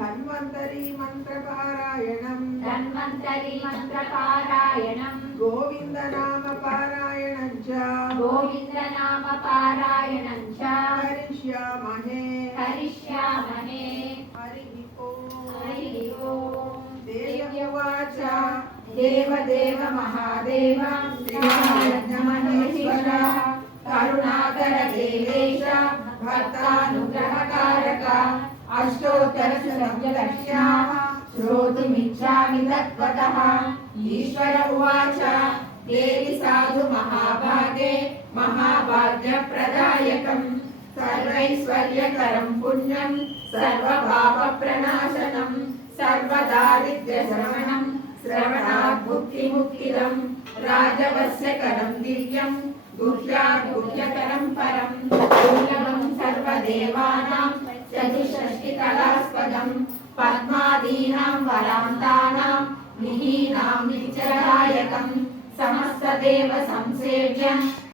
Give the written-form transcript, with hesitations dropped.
धन्वन्तरी मन्त्रपारायणं गोविन्दनामपारायणं च करिष्यामहे हरिः ओम् देव उवाच देवदेव महादेव महेश्वर करुणाकर देवेश भक्तानुग्रहकारक अष्टोत्तरशतलक्ष्याः श्रोतुमिच्छामि तत्त्वतः। ईश्वर उवाच देवि साधु महाभागे महाभाग्यप्रदायकं सर्वैश्वर्यकरं पुण्यं सर्वपापप्रणाशनं सर्वदारिद्र्यशमनं श्रवणात् मुक्तिदं राजवस्यकरं दिव्यं गुह्यात् गुह्यकरं परं दुर्लभं सर्वदेवानां चतुष्षष्टिकलास्पदं पद्मादीनां वरान्तानां मिहीनां नित्यदायकं समस्तदेव संसेव्यं